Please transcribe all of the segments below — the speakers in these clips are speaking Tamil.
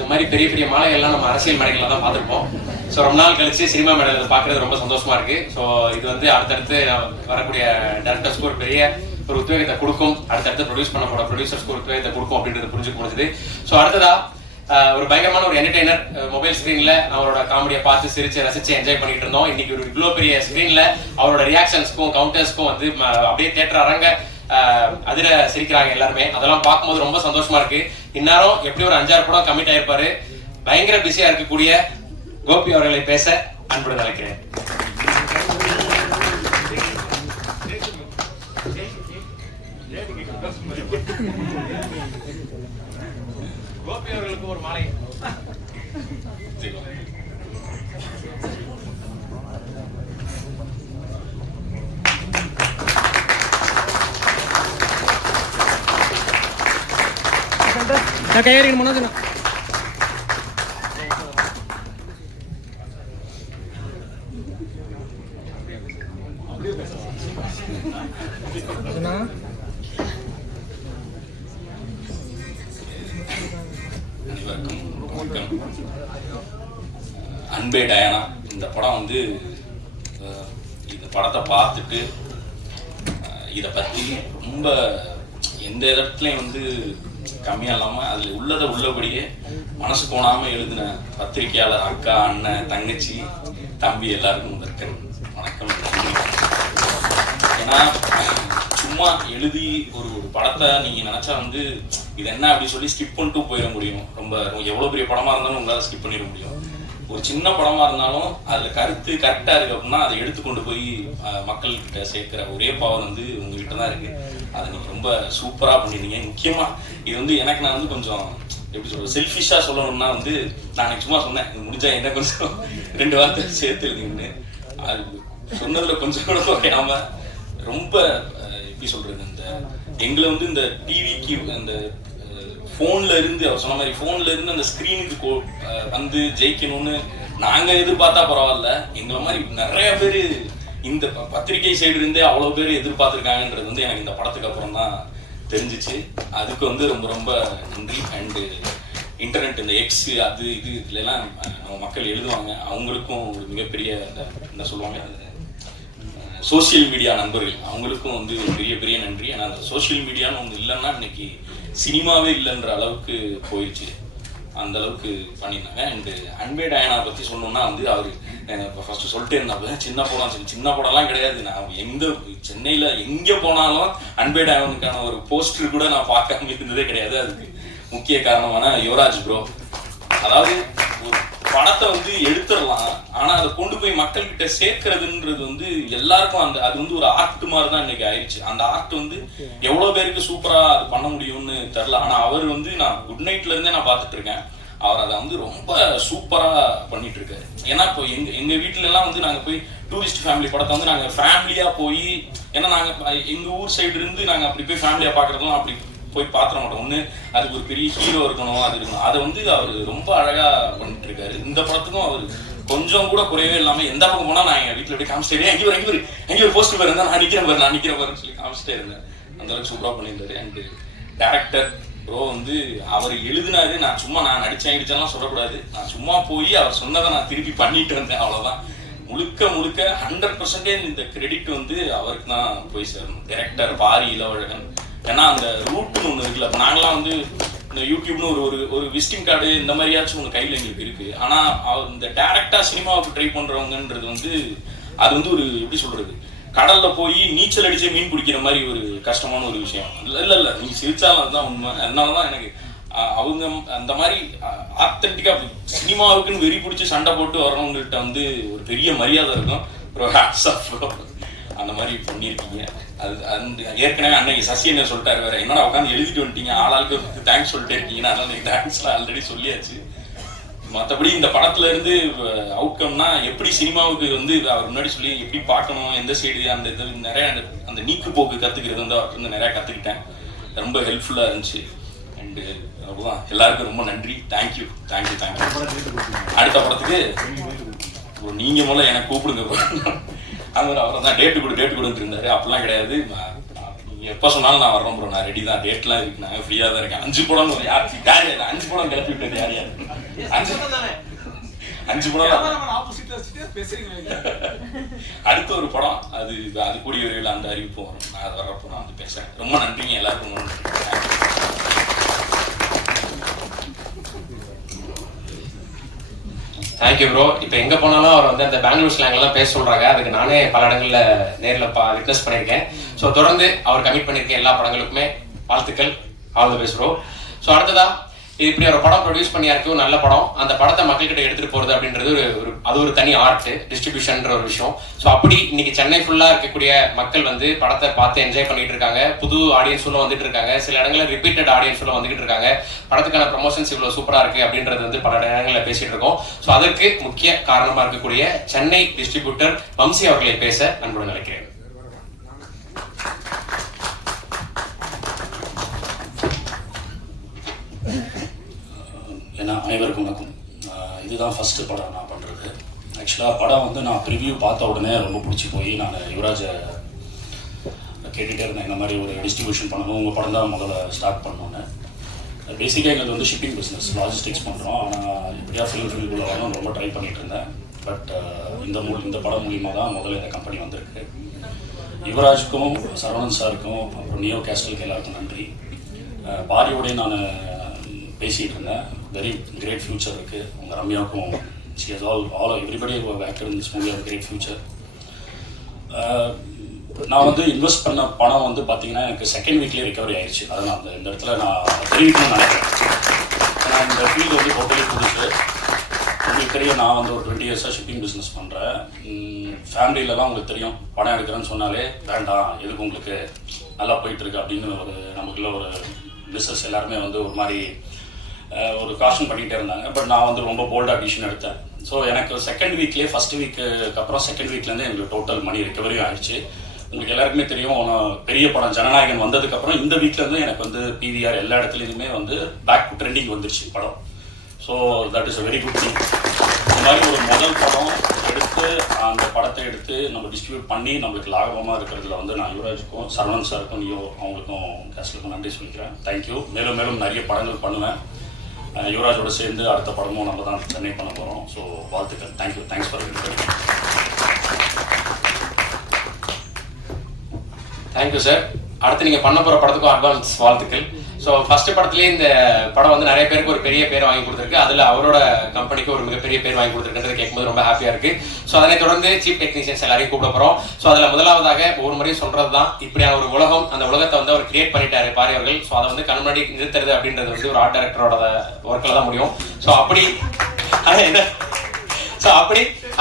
இந்த மாதிரி பெரிய பெரிய மாலைகள்லாம் நம்ம அரசியல் மேடைகள்ல தான் பார்த்துருப்போம். ஸோ ரொம்ப நாள் கழிச்சு சினிமா மேடையில் பார்க்குறது ரொம்ப சந்தோஷமா இருக்கு. ஸோ இது வந்து அடுத்தடுத்து வரக்கூடிய டேரக்டர்ஸ்க்கு ஒரு பெரிய ஒரு உத்வேகத்தை கொடுக்கும், அடுத்தடுத்து ப்ரொடியூஸ் பண்ண போற ப்ரொடியூசர்ஸ்க்கு ஒரு உத்வேகத்தை கொடுக்கும் அப்படின்றது புரிஞ்சுக்க முடிஞ்சது. ஸோ அடுத்ததா ஒரு பயங்கரமான ஒரு என்டர்டெய்னர் மொபைல் ஸ்கிரீன்ல அவரோட காமெடியை பார்த்து சிரிச்சு ரசிச்சு என்ஜாய் பண்ணிட்டு இருந்தோம். இன்னைக்கு ஒரு இவ்வளோ பெரிய ஸ்கிரீன்ல அவரோட ரியாக்ஷன்ஸ்க்கும் கவுண்டர்ஸ்க்கும் வந்து அப்படியே தேட்டர் அரங்க அதிர சிரிக்கிறாங்க எல்லாருமே. அதெல்லாம் பார்க்கும்போது ரொம்ப சந்தோஷமா இருக்கு. இந்நேரம் எப்படி ஒரு 5-6 படம் கமிட் ஆயிருப்பாரு. பயங்கர பிஸியா இருக்கக்கூடிய கோபி அவர்களை பேச அன்புடன் நினைக்கிறேன். கோபி அவர்களுக்கு ஒரு மாலை. கையாடி மனோஜ் அன்பே டயானா இந்த படம் வந்து இந்த படத்தை பார்த்துட்டு இதை பற்றி ரொம்ப எந்த இடத்துலையும் வந்து கம்மியாக இல்லாமல் அதில் உள்ளதை உள்ளபடியே மனசு போனாமல் எழுதின பத்திரிகையாளர் அக்கா, அண்ணன், தங்கச்சி, தம்பி எல்லாருக்கும் முதற்கண் வணக்கம். ஏன்னா சும்மா எழுதி ஒரு படத்தை நீங்கள் நினச்சா வந்து இது என்ன அப்படின்னு சொல்லி ஸ்கிப் பண்ணிட்டு போயிட முடியும். ரொம்ப எவ்வளோ பெரிய படமாக இருந்தாலும் உங்களால் ஸ்கிப் பண்ணிட முடியும். ஒரு சின்ன படமாக இருந்தாலும் அதில் கருத்து கரெக்டாக இருக்குது அப்படின்னா அதை எடுத்துக்கொண்டு போய் மக்கள்கிட்ட சேர்க்குற ஒரே பவர் வந்து உங்ககிட்ட தான் இருக்குது. அதை நீங்கள் ரொம்ப சூப்பராக பண்ணிருந்தீங்க. முக்கியமாக இது வந்து எனக்கு நான் வந்து கொஞ்சம் எப்படி சொல்கிறது, செல்ஃபிஷாக சொல்லணும்னா வந்து நான் சும்மா சொன்னேன் முடிஞ்சா என்ன கொஞ்சம் 2 வார்த்தை சேர்த்து எழுதிங்கன்னு. அது சொன்னதில் கொஞ்சம் கூட குறையாமல் ரொம்ப எப்படி சொல்கிறது, இந்த எங்களை வந்து இந்த டிவிக்கு அந்த ஃபோனில் இருந்து அவர் சொன்ன மாதிரி ஃபோனில் இருந்து அந்த ஸ்க்ரீனுக்கு வந்து ஜெயிக்கணும்னு நாங்கள் எதிர்பார்த்தா பரவாயில்ல, எங்களை மாதிரி நிறைய பேர் இந்த பத்திரிகை சைடு இருந்தே அவ்வளோ பேர் எதிர்பார்த்துருக்காங்கன்றது வந்து எனக்கு இந்த படத்துக்கு அப்புறம் தான் தெரிஞ்சிச்சு. அதுக்கு வந்து ரொம்ப ரொம்ப நன்றி. அண்டு இன்டர்நெட் இந்த எக்ஸ் அது இது இதுலலாம் நம்ம மக்கள் எழுதுவாங்க, அவங்களுக்கும் ஒரு மிகப்பெரிய என்ன சொல்லுவாங்க சோசியல் மீடியா நண்பர்கள், அவங்களுக்கும் வந்து பெரிய பெரிய நன்றி. ஏன்னா அந்த சோசியல் மீடியான்னு ஒன்று இல்லைன்னா இன்னைக்கு சினிமாவே இல்லைன்ற அளவுக்கு போயிடுச்சு. அந்த அளவுக்கு பண்ணியிருந்தாங்க. அண்டு அன்பே டயானா பற்றி சொல்லணும்னா வந்து அவர் இப்போ ஃபர்ஸ்ட் சொல்லிட்டே இருந்தாங்க சின்ன படம்லாம் கிடையாது. நான் எந்த சென்னையில் எங்கே போனாலும் அன்பே டயானுக்கான ஒரு போஸ்டர் கூட நான் பார்க்காம இருந்ததே கிடையாது. அதுக்கு முக்கிய காரணமான யுவராஜ் ப்ரோ. அதாவது ஒரு படத்தை வந்து எடுத்துடலாம், ஆனால் அதை கொண்டு போய் மக்கள்கிட்ட சேர்க்கறதுன்றது வந்து எல்லாருக்கும் அது வந்து ஒரு ஆர்ட் மாதிரி தான் இன்னைக்கு ஆயிடுச்சு. அந்த ஆர்ட் வந்து எவ்வளோ பேருக்கு சூப்பராக அது பண்ண முடியும்னு தெரில. ஆனால் அவர் வந்து நான் குட் நைட்ல இருந்தே நான் பார்த்துட்டு இருக்கேன், அவர் அதை வந்து ரொம்ப சூப்பராக பண்ணிட்டு இருக்காரு. ஏன்னா இப்போ எங்கள் வீட்டிலலாம் வந்து நாங்கள் போய் டூரிஸ்ட் ஃபேமிலி படத்தை வந்து நாங்கள் ஃபேமிலியாக போய், ஏன்னா நாங்கள் எங்கள் ஊர் சைடு இருந்து நாங்கள் அப்படி போய் ஃபேமிலியாக பார்க்குறதும் அப்படி போய் பார்த்துட மாட்டோம். ஒன்று அதுக்கு ஒரு பெரிய ஹீரோ இருக்கணும், அது இருக்கணும். அதை வந்து அவர் ரொம்ப அழகாக பண்ணிட்டு இருக்காரு. இந்த படத்துக்கும் அவர் கொஞ்சம் கூட குறையவே இல்லாமல் எந்த பக்கம் போனால் நான் எங்கள் வீட்டில் அப்படியே காமிச்சிட்டே எங்கே ஒரு போஸ்டர் பாருங்க, நான் நிற்கிறேன் பாருன்னு சொல்லி காமிச்சிட்டே இருந்தேன். அந்த அளவுக்கு சூப்பராக பண்ணியிருந்தாரு. அண்டு டேரக்டர் ப்ரோ வந்து அவர் எழுதினாரு. நான் நடிச்சேன்லாம் சொல்லக்கூடாது, நான் சும்மா போய் அவர் சொன்னதை நான் திருப்பி பண்ணிட்டு வந்தேன், அவ்வளோதான். முழுக்க 100% இந்த கிரெடிட் வந்து அவருக்கு தான் போய் சேரணும். டைரக்டர் பாரி இளவழகன். ஏன்னா அந்த ரூட்னு ஒன்று இருக்குல்ல, நாங்களாம் வந்து இந்த யூடியூப்னு ஒரு விசிட்டிங் கார்டு இந்த மாதிரியாச்சும் உங்கள் கையில் எங்களுக்கு இருக்குது. ஆனால் இந்த டேரக்டாக சினிமாவுக்கு ட்ரை பண்ணுறவங்கன்றது வந்து அது வந்து ஒரு எப்படி சொல்கிறது, கடலில் போய் நீச்சல் அடித்து மீன் பிடிக்கிற மாதிரி ஒரு கஷ்டமான ஒரு விஷயம். இல்லை நீங்கள் சிரிச்சாலும் அதுதான் உண்மை. அதனால தான் எனக்கு அவங்க அந்த மாதிரி ஆத்தென்டிக்காக சினிமாவுக்குன்னு வெறி பிடிச்சி சண்டை போட்டு வரவங்கள்ட்ட வந்து ஒரு பெரிய மரியாதை இருக்கும். அப்புறம் ஹேட்ஸ் ஆஃப் அந்த மாதிரி பண்ணியிருக்கீங்க. அது ஏற்கனவே அன்னைக்கு சசி என்ன சொல்லிட்டாரு வேற, என்னடா உட்காந்து எழுதிட்டு வந்துட்டீங்க, ஆளாளுக்கு தேங்க்ஸ் சொல்லிட்டே இருக்கீங்கன்னா, அதனால நீங்கள் தேங்க்ஸ்லாம் ஆல்ரெடி சொல்லியாச்சு. மற்றபடி இந்த படத்துல இருந்து அவுட்கம்னா எப்படி சினிமாவுக்கு வந்து அவர் முன்னாடி சொல்லி எப்படி பார்க்கணும், எந்த சைடு அந்த இது நிறைய அந்த நீக்கு போக்கு கற்றுக்கிறது வந்து அவர் வந்து நிறையா கற்றுக்கிட்டேன். ரொம்ப ஹெல்ப்ஃபுல்லாக இருந்துச்சு. அண்டு அவ்வளோதான், எல்லாருக்கும் ரொம்ப நன்றி. தேங்க்யூ. அடுத்த படத்துக்கு நீங்கள் முதல்ல எனக்கு கூப்பிடுங்க. அது மாதிரி அவரை தான் டேட்டு கொடுத்துட்டு இருந்தாரு. அப்படிலாம் கிடையாது, நீங்கள் எப்போ சொன்னாலும் நான் வரேன் ப்ரோ, நான் ரெடி தான், டேட்லாம் இருக்கு, நான் ஃப்ரீயாக தான் இருக்கேன். 5 படம் யார் 5 படம் கிளப்பி விட்டது யார் 5 படம் அடுத்த ஒரு படம் அது கூடிய விரைவில் அந்த அறிவிப்பு வரும். நான் அது வர்றப்போ நான் வந்து பேசுகிறேன். ரொம்ப நன்றிங்க எல்லாருக்கும். Thank you bro. இப்போ எங்கே போனாலும் அவர் வந்து அந்த பெங்களூர் ஸ்லாங்லாம் பேச சொல்கிறாங்க. அதுக்கு நானே பல இடங்களில் நேரில் விட்னஸ் பண்ணியிருக்கேன். ஸோ தொடர்ந்து அவர் கமிட் பண்ணியிருக்க எல்லா படங்களுக்குமே வாழ்த்துக்கள். All the best bro. So அடுத்ததா இப்படி ஒரு படம் ப்ரொடியூஸ் பண்ணியாருக்கு, ஒரு நல்ல படம், அந்த படத்தை மக்கள்கிட்ட எடுத்துகிட்டு போகிறது அப்படின்றது அது ஒரு தனி ஆர்ட், டிஸ்ட்ரிபியூஷன்ற ஒரு விஷயம். ஸோ அப்படி இன்னைக்கு சென்னை ஃபுல்லாக இருக்கக்கூடிய மக்கள் வந்து படத்தை பார்த்து என்ஜாய் பண்ணிட்டு இருக்காங்க. புது ஆடியன்ஸ் உள்ள வந்துட்டு இருக்காங்க. சில இடங்களில் ரிப்பீட்டட் ஆடியன்ஸ் உள்ள வந்துகிட்டு இருக்காங்க. படத்துக்கான ப்ரொமோஷன்ஸ் இவ்வளோ சூப்பராக இருக்குது அப்படின்றது வந்து பல இடங்களில் பேசிட்டு இருக்கோம். ஸோ அதற்கு முக்கிய காரணமாக இருக்கக்கூடிய சென்னை டிஸ்ட்ரிபியூட்டர் வம்சி அவர்களை பேச அன்புடன் நினைக்கிறேன். ஏன்னா அனைவருக்கும் வணக்கம். இதுதான் ஃபஸ்ட்டு படம் நான் பண்ணுறது. ஆக்சுவலாக படம் வந்து நான் ப்ரிவ்யூ பார்த்த உடனே ரொம்ப பிடிச்சி போய் நான் யுவராஜை கேட்டுகிட்டே இருந்தேன், இந்த மாதிரி ஒரு டிஸ்ட்ரிபியூஷன் பண்ணணும், உங்கள் படம் தான் முதல்ல ஸ்டார்ட் பண்ணோன்னு. பேசிக்காக எங்களுக்கு வந்து ஷிப்பிங் பிஸ்னஸ், லாஜிஸ்டிக்ஸ் பண்ணுறோம். ஆனால் இப்படியா ஃபிலிம் ஃபீல்டுக்குள்ளே வரணும் ரொம்ப ட்ரை பண்ணிகிட்டு இருந்தேன். பட் இந்த படம் மூலிமா தான் முதல்ல இந்த கம்பெனி வந்திருக்கு. யுவராஜுக்கும் சரவணன் சாருக்கும் அப்புறம் நியோ கேஸ்டலுக்கு எல்லாருக்கும் நன்றி. பாரியோடய நான் பேசிகிட்டு இருந்தேன். வெரி கிரேட் ஃபியூச்சர் இருக்குது. உங்கள் ரம்யாவுக்கும் she has everybody actor in this movie have great future. நான் வந்து இன்வெஸ்ட் பண்ண பணம் வந்து பார்த்தீங்கன்னா எனக்கு செகண்ட் வீக்லேயே ரிகவரி ஆயிடுச்சு. அதை நான் இந்த இடத்துல நான் தெரிவிக்கணும்னு நினைக்கிறேன். நான் இந்த ஃபீல்டு வந்து டோட்டலி புதுசு. உங்களுக்கு தெரியும், நான் வந்து ஒரு 20 இயர்ஸாக ஷிப்பிங் பிஸ்னஸ் பண்ணுறேன். ஃபேமிலியிலலாம் உங்களுக்கு தெரியும், படம் எடுக்கிறேன்னு சொன்னாலே வேண்டாம், எதுக்கு உங்களுக்கு நல்லா போயிட்டுருக்கு அப்படின்னு ஒரு நமக்குள்ள ஒரு பிஸ்னஸ் எல்லாருமே வந்து ஒரு மாதிரி ஒரு காஷன் பண்ணிகிட்டே இருந்தாங்க. பட் நான் வந்து ரொம்ப போல்டாக டிசிஷன் எடுத்தேன். ஸோ எனக்கு செகண்ட் வீக்லேயே ஃபஸ்ட் வீக்கு அப்புறம் செகண்ட் வீக்லேருந்து எங்களுக்கு டோட்டல் மணி ரிகவரியும் ஆயிடுச்சு. உங்களுக்கு எல்லாருக்குமே தெரியும், பெரிய படம் ஜனநாயகன் வந்ததுக்கப்புறம் இந்த வீக்லேருந்து எனக்கு வந்து PVR எல்லா இடத்துலையுமே வந்து பேக் டு ட்ரெண்டிங் வந்துருச்சு படம். So that is a very good thing. இந்த மாதிரி ஒரு முதல் படம் எடுத்து அந்த படத்தை எடுத்து நம்ம டிஸ்ட்ரிபியூட் பண்ணி நம்மளுக்கு லாபமாக இருக்கிறதுல வந்து நான் யுவராஜுக்கும் சரவணன் சாருக்கும் நியோ அவங்களுக்கும் கேஸ்லுக்கும் நன்றி சொல்லிக்கிறேன். தேங்க்யூ. மேலும் மேலும் நிறைய படங்கள் பண்ணுவேன். யுவராஜோட சேர்ந்து அடுத்த படமும் நம்ம தான் சென்னை பண்ண போகிறோம். ஸோ வாழ்த்துக்கள். Thank you. Thanks for it. Thank you sir. அடுத்து நீங்கள் பண்ண போகிற படத்துக்கும் அட்வான்ஸ் வாழ்த்துக்கள். ஸோ ஃபர்ஸ்ட் படத்துலேயே இந்த படம் வந்து நிறைய பேருக்கு ஒரு பெரிய பேர் வாங்கி கொடுத்துருக்கு. அதில் அவரோட கம்பெனிக்கு ஒரு மிகப்பெரிய பேர் வாங்கி கொடுத்துருக்குன்றது கேட்கும்போது ரொம்ப ஹாப்பியாக இருக்குது. ஸோ அதனை தொடர்ந்து சீஃப் டெக்னீஷியன்ஸ் எல்லாரையும் கூப்பிட போகிறோம். ஸோ அதில் முதலாவதாக ஒரு முறையும் சொல்கிறது தான், இப்படியான ஒரு உலகம், அந்த உலகத்தை வந்து அவர் கிரியேட் பண்ணிட்டாரு பாரி அவர்கள். ஸோ அதை வந்து கண் முன்னாடி நிறுத்துறது அப்படின்றது வந்து ஒரு ஆர்ட் டைரக்டரோட ஒர்க்கில் தான் முடியும். ஸோ அப்படி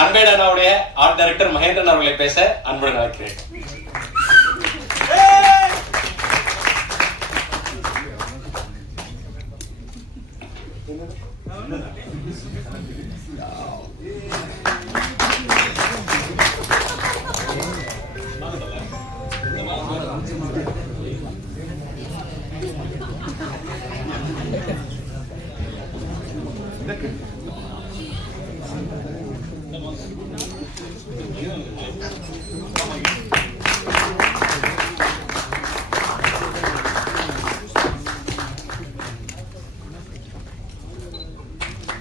அன்பேடனாவுடைய ஆர்ட் டைரக்டர் மகேந்திரன் அவர்களை பேச அன்புடன் அழைக்கிறேன்.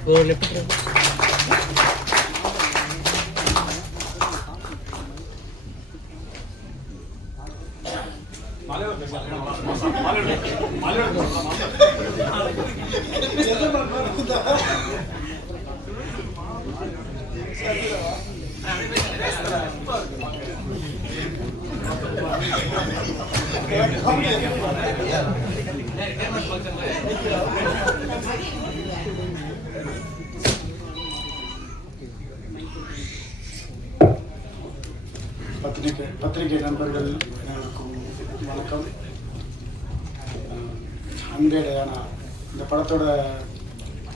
वो लेफ्ट பத்திரிகை நண்பர்கள் அனைவருக்கும் வணக்கம். அன்பேடயானா இந்த படத்தோட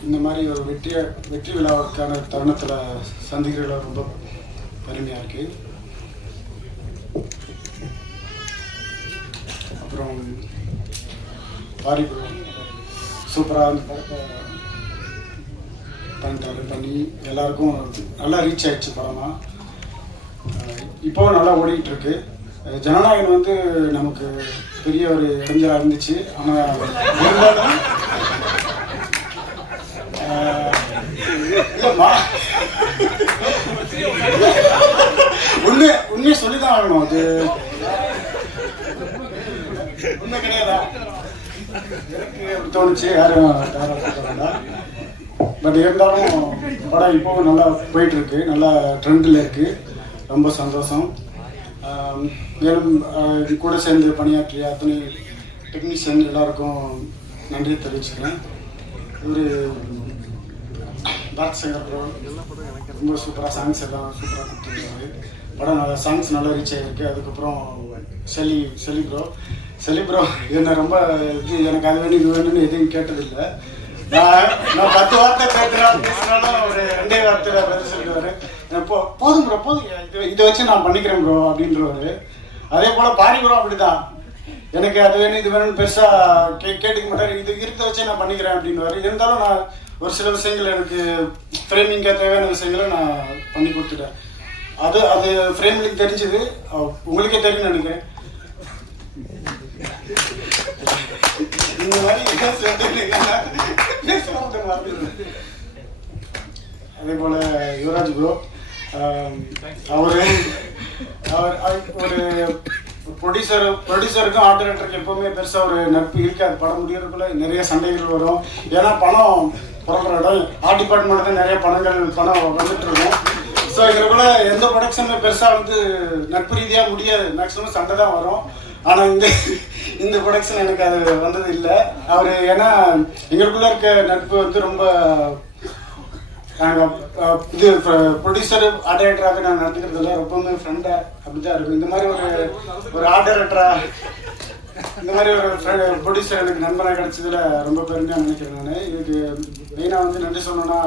இந்த மாதிரி ஒரு வெற்றி விழாவுக்கான தருணத்தில் சந்திக்கிறதுல ரொம்ப பெருமையாக இருக்குது. அப்புறம் பாரிபுரம் சூப்பராக அந்த படத்தை பண்ணி எல்லாருக்கும் நல்லா ரீச் ஆயிடுச்சு படமாக. இப்போவும் நல்லா ஓடிக்கிட்டு இருக்கு. ஜனநாயகன் வந்து நமக்கு பெரிய ஒரு இடைஞ்சலாக இருந்துச்சு. ஆனால் இருந்தாலும் இல்லைம்மா, உண்மையை சொல்லி தான் ஆகணும். அது உண்மை கிடையாதா? எனக்கு அப்படி தோணுச்சு. யாரும் வேண்டாம். பட் இருந்தாலும் படம் இப்போவும் நல்லா போயிட்டுருக்கு, நல்லா ட்ரெண்டில் இருக்குது. ரொம்ப சந்தோஷம். மேலும் கூட சேர்ந்து பணியாற்றிய அத்தனை டெக்னீஷியன் எல்லாருக்கும் நன்றி தெரிவிச்சுக்கிறேன். இவர் பாரத் சங்கர் ப்ரோ ரொம்ப சூப்பராக சாங்ஸ் எல்லாம் சூப்பராக கொடுத்துருக்காரு. படம் நல்லா சாங்ஸ் நல்லா ரீச் ஆகிருக்கு. அதுக்கப்புறம் செலி ப்ரோ என்னை ரொம்ப எனக்கு அது வேணும் இது வேணும்னு எதுவும் கேட்டதில்லை. நான் 10 வார்த்தை பேசினாலும் ஒரு 2 வார்த்தையில் பதில் சொல்லிடுவார். போதும் ப்ரோ போதும், இதை வச்சு நான் பண்ணிக்கிறேன் ப்ரோ அப்படின்றவாரு. அதே போல் பாரி ப்ரோ அப்படி தான், எனக்கு அது வேணும் இது வேணும்னு பெருசாக கேட்டுக்க மாட்டார். இது இருக்க வச்சே நான் பண்ணிக்கிறேன் அப்படின்வாரு. இருந்தாலும் நான் ஒரு சில விஷயங்கள் எனக்கு ஃப்ரேமிங்காக தேவையான விஷயங்களை நான் பண்ணி கொடுத்துட்டேன். அது ஃப்ரேமிங் தெரிஞ்சுது, உங்களுக்கே தெரியும் நினைக்கிறேன். இந்த மாதிரி அதே போல் யுவராஜ் ப்ரோ அவர் ஒரு ப்ரொடியூசருக்கும் ஆர்ட் டைரக்டருக்கு எப்போவுமே பெருசாக ஒரு நட்பு இருக்காது. படம் முடியறதுக்குள்ள நிறைய சண்டைகள் வரும். ஏன்னா பணம் புறப்படுற இடம் ஆர்ட் டிபார்ட்மெண்ட் தான் நிறைய பணம் வந்துட்டு இருக்கும். ஸோ எங்களுக்குள்ள எந்த ப்ரொடக்ஷனுமே பெருசாக வந்து நட்பு ரீதியாக முடியாது. மேக்ஸிமம் சண்டை தான் வரும். ஆனால் இந்த ப்ரொடக்ஷன் எனக்கு அது வந்தது இல்லை. அவர் ஏன்னா எங்களுக்குள்ள இருக்க நட்பு வந்து ரொம்ப நாங்கள் இது ப்ரொடியூசர் ஆர்ட் டைரக்டராக நான் நடத்துக்கிறதுல ரொம்பவுமே ஃப்ரெண்டாக அப்படி தான் இருக்கும். இந்த மாதிரி ஒரு ஆர்ட் டைரக்டராக இந்த மாதிரி ஒரு ப்ரொடியூசர் எனக்கு நண்பராக கிடைச்சதுல ரொம்ப பெருமையாக நினைக்கிறேன். நான் இதுக்கு மெயினாக வந்து நன்றி சொல்லணும்னா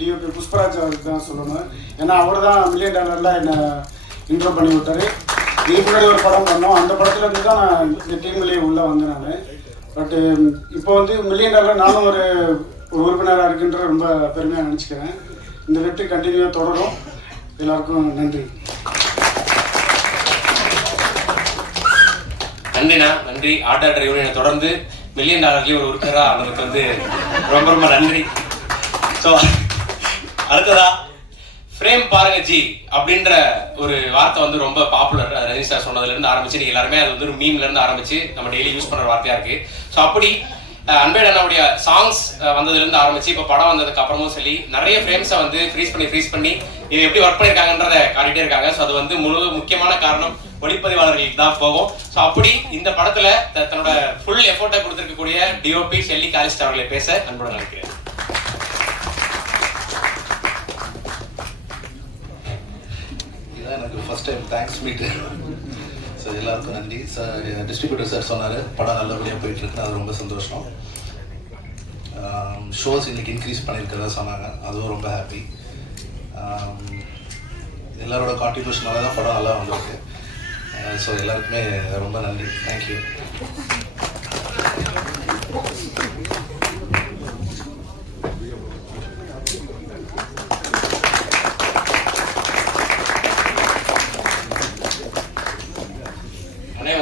டிஓபி புஷ்பராஜ் அவருக்கு தான் சொல்லணும். ஏன்னா அவர் தான் $1 மில்லியன் என்னை இன்ட்ரோ பண்ணி விட்டார். இதுக்கு முன்னாடி ஒரு படம் பண்ணோம், அந்த படத்துல இருந்து தான் நான் இந்த டீம்லேயே உள்ளே வந்தேன் நான். பட்டு இப்போ வந்து $1 மில்லியன் நானும் ஒரு உறுப்பினராக இருக்குன்ற ரொம்ப பெருமையாக நினச்சிக்கிறேன். இந்த வெற்றி கண்டினியூவாக தொடரும். எல்லாருக்கும் நன்றி. நன்றிண்ணா, நன்றி. ஆர்ட் டைரக்டர் யூனியனை தொடர்ந்து $1 மில்லியன் ஒரு உறுப்பினராக ஆனதுக்கு வந்து ரொம்ப ரொம்ப நன்றி. ஸோ அடுத்ததா ஃப்ரேம் பாருங்க ஜி அப்படின்ற ஒரு வார்த்தை வந்து ரொம்ப பாப்புலர். ரஜினி சார் சொன்னதுலேருந்து ஆரம்பிச்சு நீங்கள் எல்லாருமே அது வந்து ஒரு மீம்லேருந்து ஆரம்பிச்சு நம்ம டெய்லி யூஸ் பண்ணுற வார்த்தையாக இருக்குது. ஸோ அப்படி அன்பேட் அண்ணாவுடைய சாங்ஸ் வந்ததுலேருந்து ஆரம்பிச்சு இப்போ படம் வந்ததுக்கு அப்புறமும் சொல்லி நிறைய ஃப்ரேம்ஸை வந்து ஃப்ரீஸ் பண்ணி இது எப்படி ஒர்க் பண்ணியிருக்காங்கன்றதை காட்டிகிட்டே இருக்காங்க. ஸோ அது வந்து முக்கியமான காரணம் ஒளிப்பதிவாளர்களுக்கு தான் போகும். ஸோ அப்படி இந்த படத்தில் தன்னோட ஃபுல் எஃபோர்ட்டை கொடுத்துருக்கக்கூடிய டிஓபி ஷெல்லி காலிஸ்ட் அவர்களை பேச அன்புடன் நினைக்கிறேன். எனக்கு ஃபர்ஸ்ட் டைம் தேங்க்ஸ் மீட்டு. ஸோ எல்லாருக்கும் நன்றி. சார் டிஸ்ட்ரிபியூட்டர் சார் சொன்னார் படம் நல்லபடியாக போயிட்டுருக்கு, அது ரொம்ப சந்தோஷம். ஷோஸ் இன்றைக்கி இன்க்ரீஸ் பண்ணியிருக்கிறதா சொன்னாங்க, அதுவும் ரொம்ப ஹாப்பி. எல்லாரோட கான்ட்ரிபியூஷனால தான் படம் நல்லா வந்திருக்கு. ஸோ எல்லாருக்குமே ரொம்ப நன்றி. தேங்க்யூ.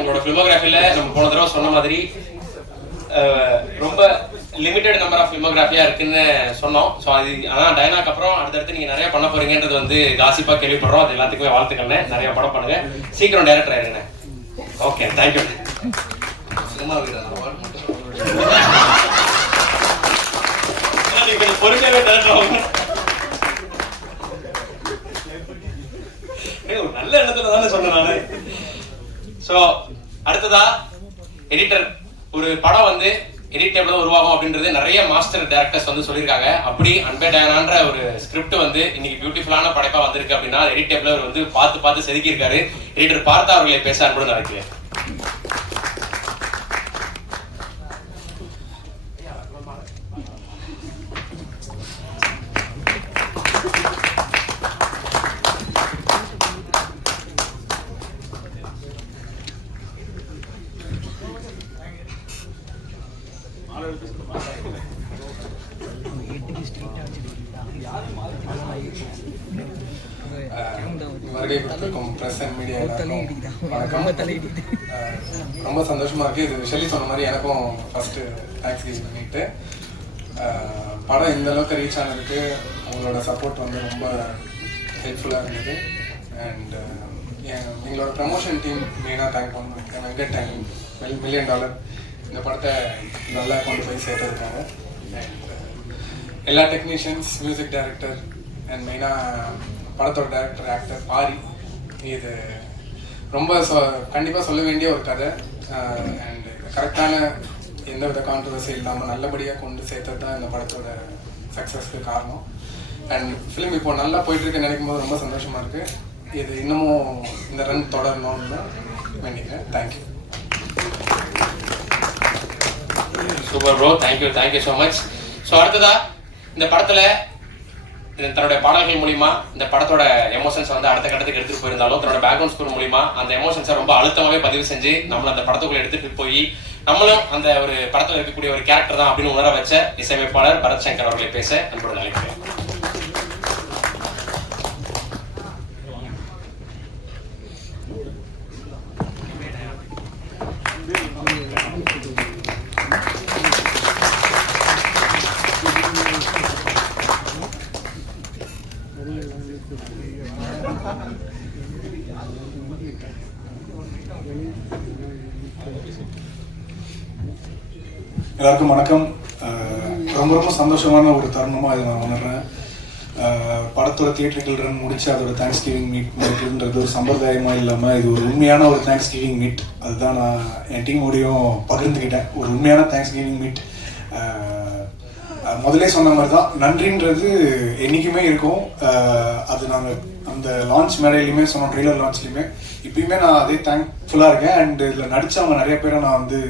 உங்களோட ஃபிலிமோகிராஃபில நம்ம போன தடவை சொன்ன மாதிரி ரொம்ப லிமிட்டட் நம்பர் ஆஃப் ஃபிலிமோகிராஃபியா இருக்குன்னு சொன்னோம். ஸோ அது ஆனால் டயனாக்கு அப்புறம் அடுத்தடுத்து நீங்க நிறைய பண்ண போறீங்கன்றது வந்து காசிப்பா கேள்விப்படுறோம். அது எல்லாத்துக்குமே வாழ்த்துக்கள்ண்ணே. நிறைய படம் பண்ணுங்க, சீக்கிரம் டைரக்டர் ஆயிருங்க. Okay, thank you. சினிமா வீரர் கொஞ்சம் பொறுமையாவே டைரக்டர் ஆகுங்க. ஒரு நல்ல இடத்துல தானே சொன்னேன் நானு. ஸோ அடுத்ததா எடிட்டர், ஒரு படம் வந்து எடிட் டேபிள் உருவாகும் அப்படின்றது நிறைய மாஸ்டர் டைரக்டர்ஸ் வந்து சொல்லியிருக்காங்க. அப்படி அன்பேட் டயானான்ற ஒரு ஸ்கிரிப்ட் வந்து இன்னைக்கு பியூட்டிஃபுல்லான படைப்பா வந்திருக்கு அப்படின்னா எடிட் டேபிள் அவர் வந்து பார்த்து செதுக்கியிருக்காரு. எடிட்டர் பார்த்தா அவர்களை பேச அன்புடன் நினைக்கிறேன். வருகை கொடுத்துருக்கோம் ப்ரெஸ் அண்ட் மீடியா வணக்கம். ரொம்ப சந்தோஷமாக இருக்குது. இது விஷலி சொன்ன மாதிரி எனக்கும் ஃபஸ்ட்டு தேங்க்ஸ் கிவிங் பண்ணிட்டு படம் இந்த அளவுக்கு ரீச் ஆனதுக்கு உங்களோட சப்போர்ட் வந்து ரொம்ப ஹெல்ப்ஃபுல்லாக இருந்தது. அண்ட் எங்களோட ப்ரமோஷன் டீம் மெயினாக தேங்க் பண்ணணும். வெங்கட் அண்ட் $1 million இந்த படத்தை நல்லா கொண்டு போய் சேர்த்துருக்காங்க. அண்ட் எல்லா டெக்னீஷியன்ஸ், மியூசிக் டைரக்டர் அண்ட் மெயினாக படத்தோட டைரக்டர், ஆக்டர் பாரி, இது ரொம்ப கண்டிப்பாக சொல்ல வேண்டிய ஒரு கதை. அண்ட் கரெக்டான எந்த வித கான்ட்ரவர்சி இல்லாமல் நல்லபடியாக கொண்டு சேர்த்தது தான் இந்த படத்தோட சக்ஸஸ்க்கு காரணம். அண்ட் ஃபிலிம் இப்போ நல்லா போயிட்டுருக்கு நினைக்கும் போது ரொம்ப சந்தோஷமாக இருக்குது. இது இன்னமும் இந்த ரன் தொடரணும்னு வேண்டிக்கிறேன். Thank you. Super bro, thank you so much. So அடுத்ததா இந்த படத்தில் தன்னுடைய பாடல்கள் மூலிமா இந்த படத்தோட எமோஷன்ஸ் வந்து அடுத்த கட்டத்துக்கு எடுத்துட்டு போயிருந்தாலும் தன்னோட பேக்ரவுண்ட் ஸ்கோர் மூலிமா அந்த எமோஷன்ஸை ரொம்ப அழுத்தமாகவே பதிவு செஞ்சு நம்மளை அந்த படத்துக்குள்ள எடுத்துட்டு போய் நம்மளும் அந்த ஒரு படத்தில் இருக்கக்கூடிய ஒரு கேரக்டர் தான் அப்படின்னு உணர வச்ச இசையமைப்பாளர் பரத் சங்கர் அவர்களை பேச அன்போடு அழைக்கிறேன். எல்லாருக்கும் வணக்கம். ரொம்ப ரொம்ப சந்தோஷமான ஒரு தருணமாக இதை நான் உணர்றேன். படத்தோட தியேட்டரிக்கல் ரன் முடிச்சு அதோட தேங்க்ஸ் கிவிங் மீட் முடிக்குன்றது ஒரு சம்பிரதாயமாக இல்லாமல் இது ஒரு உண்மையான ஒரு தேங்க்ஸ் கிவிங் மீட். அதுதான் நான் என் டீமோடையும் பகிர்ந்துக்கிட்டேன். ஒரு உண்மையான தேங்க்ஸ் கிவிங் மீட். முதலே சொன்ன மாதிரி தான், நன்றின்றது என்றைக்குமே இருக்கும். அது நாங்கள் அந்த லான்ச் மேடையிலையுமே சொன்னோம், ட்ரெய்லர் லான்ச்லையுமே. இப்பயுமே நான் அதே தேங்க்ஃபுல்லாக இருக்கேன். அண்ட் இதில் நடித்தவங்க நிறைய பேரை நான் வந்து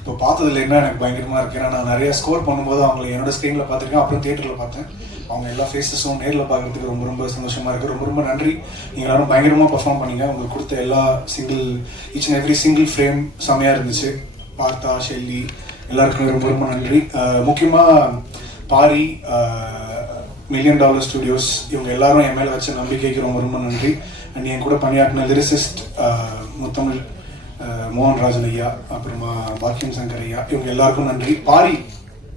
இப்போ பார்த்ததுல என்ன எனக்கு பயங்கரமாக இருக்குது. ஏன்னா நான் நிறைய ஸ்கோர் பண்ணும்போது அவங்களை என்னோட ஸ்க்ரீனில் பார்த்துருக்கேன், அப்புறம் தியேட்டரில் பார்த்தேன். அவங்க எல்லா ஃபேஸஸும் நேரில் பார்க்குறதுக்கு ரொம்ப ரொம்ப சந்தோஷமாக இருக்குது. ரொம்ப ரொம்ப நன்றி. நீங்கள் எல்லாரும் பயங்கரமாக பர்ஃபார்ம் பண்ணீங்க. உங்களுக்கு கொடுத்த எல்லா each and every single frame செம்மையாக இருந்துச்சு. பார்த்தா, ஷெல்லி எல்லாருக்குமே ரொம்ப ரொம்ப நன்றி. முக்கியமாக பாரி, $1 million ஸ்டுடியோஸ், இவங்க எல்லாரும் என் மேலே வச்ச நம்பிக்கைக்கு ரொம்ப ரொம்ப நன்றி. அண்ட் என் கூட பணியாற்றின லிரிசிஸ்ட் முத்தமிழ் மோகன்ராஜன் ஐயா, அப்புறமா பாக்கியம் சங்கர் ஐயா, இவங்க எல்லாருக்கும் நன்றி. பாரி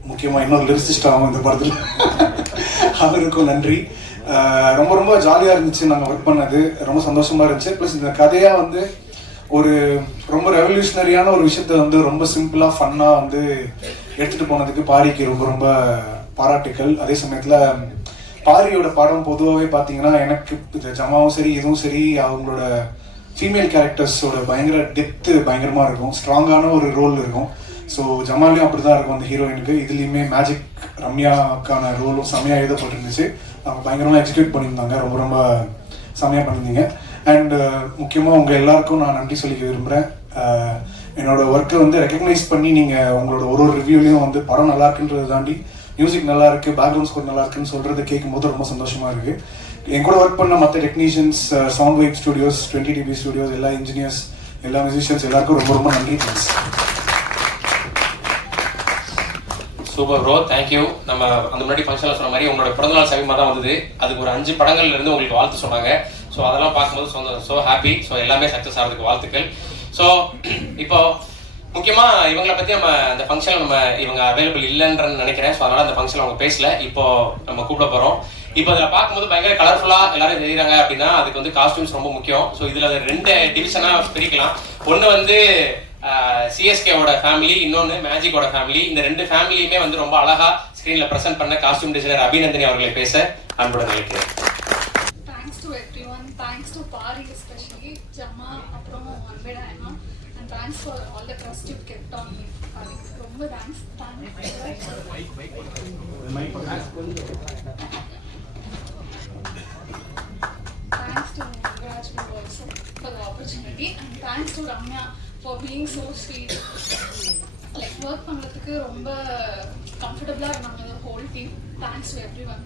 முக்கியமாக இன்னொரு லிரிசிஸ்டாகவும் இந்த படத்தில் அவருக்கும் நன்றி. ரொம்ப ரொம்ப ஜாலியாக இருந்துச்சு நாங்கள் ஒர்க் பண்ணது. ரொம்ப சந்தோஷமாக இருந்துச்சு. ப்ளஸ் இந்த கதையாக வந்து ஒரு ரொம்ப ரெவல்யூஷனரியான ஒரு விஷயத்த வந்து ரொம்ப சிம்பிளாக ஃபன்னாக வந்து எடுத்துகிட்டு போனதுக்கு பாரிக்கு ரொம்ப ரொம்ப பாராட்டுக்கள். அதே சமயத்தில் பாரியோட படம் பொதுவாகவே பார்த்தீங்கன்னா எனக்கு இந்த ஜமாவும் சரி இதுவும் சரி அவங்களோட ஃபீமேல் கேரக்டர்ஸோட பயங்கர டெப்த்து பயங்கரமாக இருக்கும். ஸ்ட்ராங்கான ஒரு ரோல் இருக்கும். ஸோ ஜமாலையும் அப்படி தான் இருக்கும் அந்த ஹீரோயினுக்கு. இதுலேயுமே மேஜிக் ரம்யாக்கான ரோலும் செம்மையாக எழுதப்பட்டிருந்துச்சு. அவங்க பயங்கரமாக எக்ஸிக்யூட் பண்ணியிருந்தாங்க. ரொம்ப ரொம்ப செம்மையாக பண்ணியிருந்தீங்க. அண்ட் முக்கியமாக உங்கள் எல்லாருக்கும் நான் நன்றி சொல்லிக்க விரும்புகிறேன். என்னோட ஒர்க்கை வந்து ரெக்கக்னைஸ் பண்ணி நீங்கள் உங்களோட ஒரு ரிவ்யூலையும் வந்து படம் நல்லா இருக்குன்றதை தாண்டி மியூசிக் நல்லா இருக்குது, பேக்ரவுண்ட் ஸ்கோர் நல்லா இருக்குன்னு சொல்கிறத கேட்கும்போது ரொம்ப சந்தோஷமாக இருக்குது. என் கூட ஒர்க் பண்ண மற்ற technicians, sound vibe studios, 20dB studios, எல்லா இன்ஜினியர்ஸ், எல்லா மியூசிஷியன்ஸ் எல்லாருக்கும் ரொம்ப ரொம்ப நன்றி. தேங்க்ஸ். Super bro, thank you. நம்ம அந்த முன்னாடி ஃபங்க்ஷனில் சொன்ன மாதிரி உங்களோட பிறந்தநாள் சமயமாக தான் வந்தது. அதுக்கு ஒரு 5 படங்கள்ல இருந்து உங்களுக்கு வாழ்த்து சொன்னாங்க. ஸோ அதெல்லாம் பார்க்கும்போது ஸோ ஹாப்பி. ஸோ எல்லாமே சக்ஸஸ் ஆகிறதுக்கு வாழ்த்துக்கள். ஸோ இப்போ முக்கியமாக இவங்களை பற்றி நம்ம அந்த ஃபங்க்ஷனில் இவங்க அவைலபிள் இல்லைன்றன்னு நினைக்கிறேன். ஸோ அதனால் அந்த ஃபங்க்ஷனில் அவங்க பேசல. இப்போ நம்ம கூப்பிட போகிறோம். இப்போ அதில் பார்க்கும்போது பயங்கர கலர்ஃபுல்லாக எல்லாரும் செய்கிறாங்க அப்படின்னா அதுக்கு வந்து காஸ்டியூம்ஸ் ரொம்ப முக்கியம். ஸோ இதில் 2 டிவிஷனாக பிரிக்கலாம். ஒன்று வந்து சிஎஸ்கேவோட ஃபேமிலி, இன்னொன்று மேஜிக்கோட ஃபேமிலி. இந்த 2 ஃபேமிலியுமே வந்து ரொம்ப அழகாக ஸ்க்ரீனில் ப்ரெசென்ட் பண்ண காஸ்டியூம் டிசைனர் அபிநந்தினி அவர்களை பேச அன்புடன் நினைக்கிறேன். Thanks to everyone. Thanks to Pari especially, Jama, அப்புறம் அன்பேடா அண்ணா. And thanks for all the trust you kept on me. ரொம்ப thanks. Thanks to Raj also for the opportunity, and thanks to Ramya for being so sweet. Like work பண்றதுக்கு ரொம்ப கம்ஃபர்ட்டபிளா இருந்தாங்க the whole team. Thanks to everyone.